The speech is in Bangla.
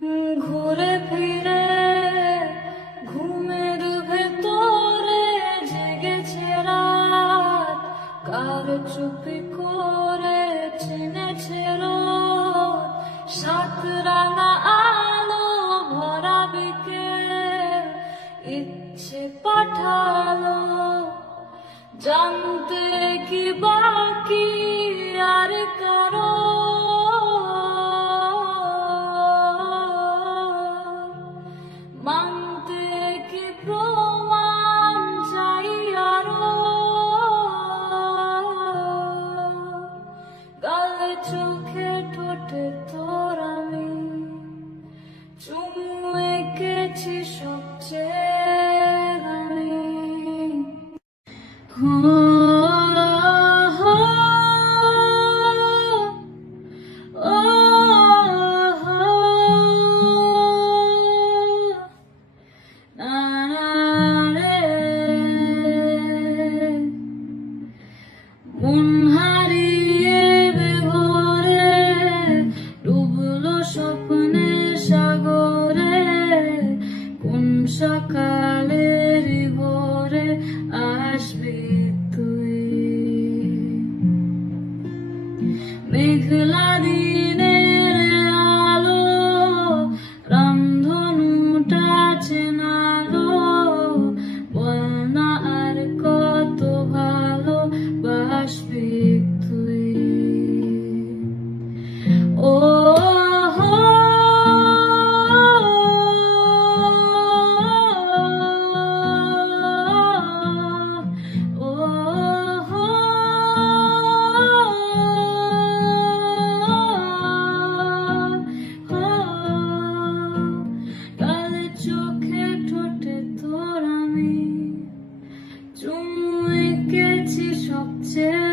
ঘুরে ফিরে ঘুমের ভেতরে জেগেছে রাত, কার চুপি করে চিনেছে রোদ, সাত রাঙা আলো ভরা বিকেল ইচ্ছে পাঠালো জানতে কি বাকি আর কারো। মানতে কি প্রমাণ চাই আরো, গালে চোখে ঠোঁটে তোর আমি চুমু এঁকেছি সবচেয়ে দামি। মন হারিয়ে বিভোরে ডুবলো স্বপ্নের সাগরে, কোন সকালের ভোরে আসবি তুই। মেঘলা দিনের আলো রামধনুটা চেনালো, বল না আর কত ভালো বাসবি তুই। ও চোখে ঠোঁটে তোর আমি চুমু এঁকেছি সবচেয়ে